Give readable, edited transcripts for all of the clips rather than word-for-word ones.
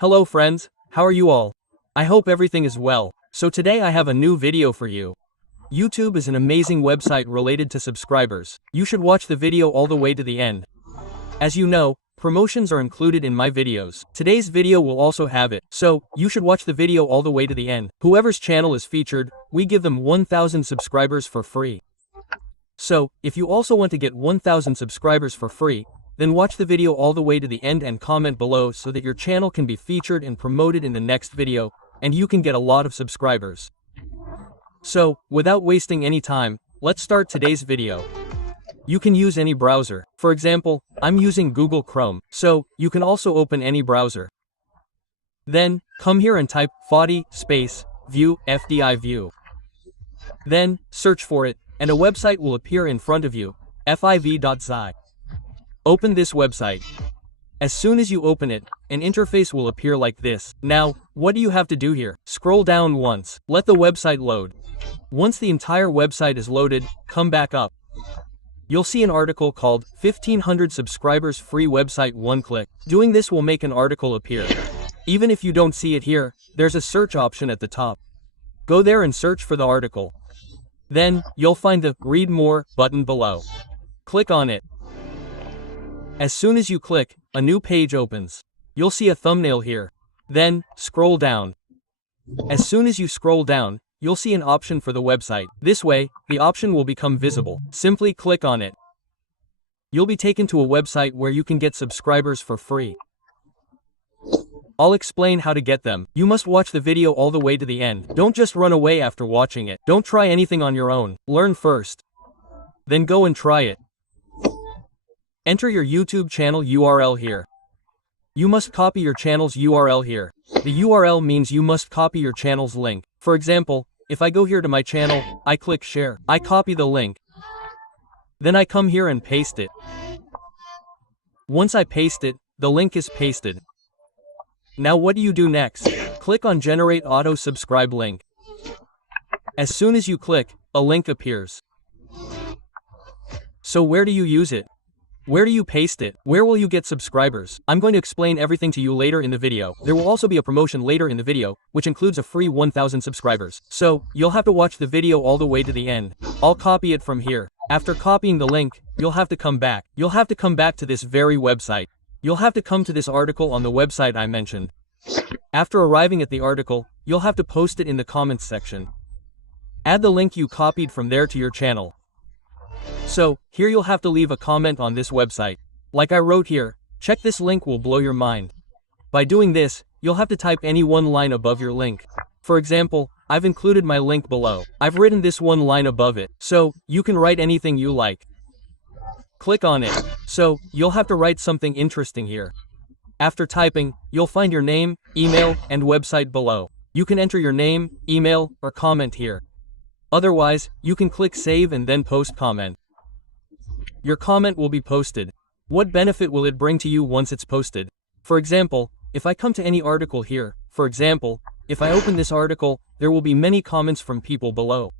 Hello friends, how are you all? I hope everything is well. So today I have a new video for you. YouTube is an amazing website related to subscribers. You should watch the video all the way to the end. As you know, promotions are included in my videos. Today's video will also have it, so you should watch the video all the way to the end. Whoever's channel is featured, we give them 1,000 subscribers for free. So, if you also want to get 1,000 subscribers for free, then watch the video all the way to the end and comment below so that your channel can be featured and promoted in the next video, and you can get a lot of subscribers. So, without wasting any time, let's start today's video. You can use any browser. For example, I'm using Google Chrome, so you can also open any browser. Then, come here and type FODI space view FDI view. Then, search for it, and a website will appear in front of you, fiv.zi. Open this website. As soon as you open it, an interface will appear like this. Now, what do you have to do here? Scroll down once. Let the website load. Once the entire website is loaded, come back up. You'll see an article called 1500 Subscribers Free Website One Click. Doing this will make an article appear. Even if you don't see it here, there's a search option at the top. Go there and search for the article. Then, you'll find the Read More button below. Click on it. As soon as you click, a new page opens. You'll see a thumbnail here. Then, scroll down. As soon as you scroll down, you'll see an option for the website. This way, the option will become visible. Simply click on it. You'll be taken to a website where you can get subscribers for free. I'll explain how to get them. You must watch the video all the way to the end. Don't just run away after watching it. Don't try anything on your own. Learn first. Then go and try it. Enter your YouTube channel URL here. You must copy your channel's URL here. The URL means you must copy your channel's link. For example, if I go here to my channel, I click share. I copy the link. Then I come here and paste it. Once I paste it, the link is pasted. Now what do you do next? Click on Generate Auto Subscribe Link. As soon as you click, a link appears. So where do you use it? Where do you paste it? Where will you get subscribers? I'm going to explain everything to you later in the video. There will also be a promotion later in the video, which includes a free 1,000 subscribers. So, you'll have to watch the video all the way to the end. I'll copy it from here. After copying the link, you'll have to come back. You'll have to come back to this very website. You'll have to come to this article on the website I mentioned. After arriving at the article, you'll have to post it in the comments section. Add the link you copied from there to your channel. So, here you'll have to leave a comment on this website. Like I wrote here, check this link will blow your mind. By doing this, you'll have to type any one line above your link. For example, I've included my link below. I've written this one line above it, so you can write anything you like. Click on it. So, you'll have to write something interesting here. After typing, you'll find your name, email, and website below. You can enter your name, email, or comment here. Otherwise, you can click save and then post comment. Your comment will be posted. What benefit will it bring to you once it's posted? For example, if I come to any article here, for example, if I open this article, there will be many comments from people below.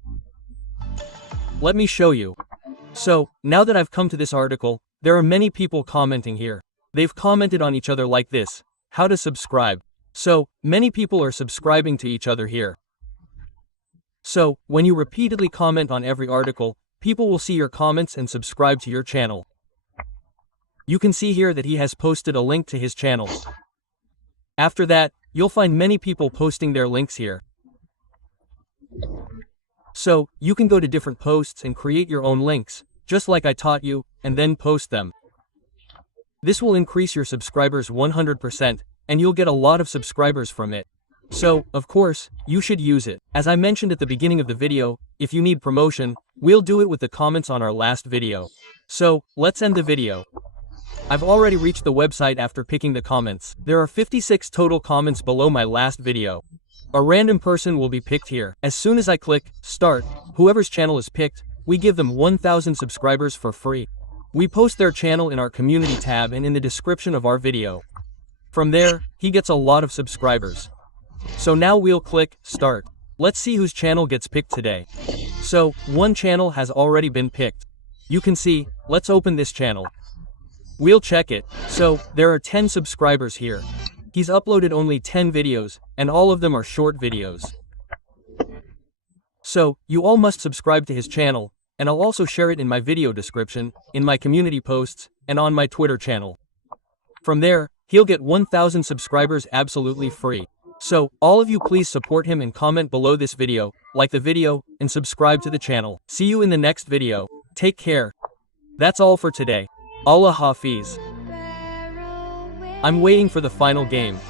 Let me show you. So, now that I've come to this article, there are many people commenting here. They've commented on each other like this: how to subscribe. So, many people are subscribing to each other here. So, when you repeatedly comment on every article, people will see your comments and subscribe to your channel. You can see here that he has posted a link to his channel. After that, you'll find many people posting their links here. So, you can go to different posts and create your own links, just like I taught you, and then post them. This will increase your subscribers 100%, and you'll get a lot of subscribers from it. So, of course, you should use it. As I mentioned at the beginning of the video, if you need promotion, we'll do it with the comments on our last video. So, let's end the video. I've already reached the website after picking the comments. There are 56 total comments below my last video. A random person will be picked here. As soon as I click Start, whoever's channel is picked, we give them 1,000 subscribers for free. We post their channel in our community tab and in the description of our video. From there, he gets a lot of subscribers. So now we'll click Start. Let's see whose channel gets picked today. So, one channel has already been picked. You can see, let's open this channel. We'll check it. So, there are 10 subscribers here. He's uploaded only 10 videos, and all of them are short videos. So, you all must subscribe to his channel, and I'll also share it in my video description, in my community posts, and on my Twitter channel. From there, he'll get 1,000 subscribers absolutely free. So, all of you please support him and comment below this video, like the video, and subscribe to the channel. See you in the next video. Take care. That's all for today. Allah Hafiz. I'm waiting for the final game.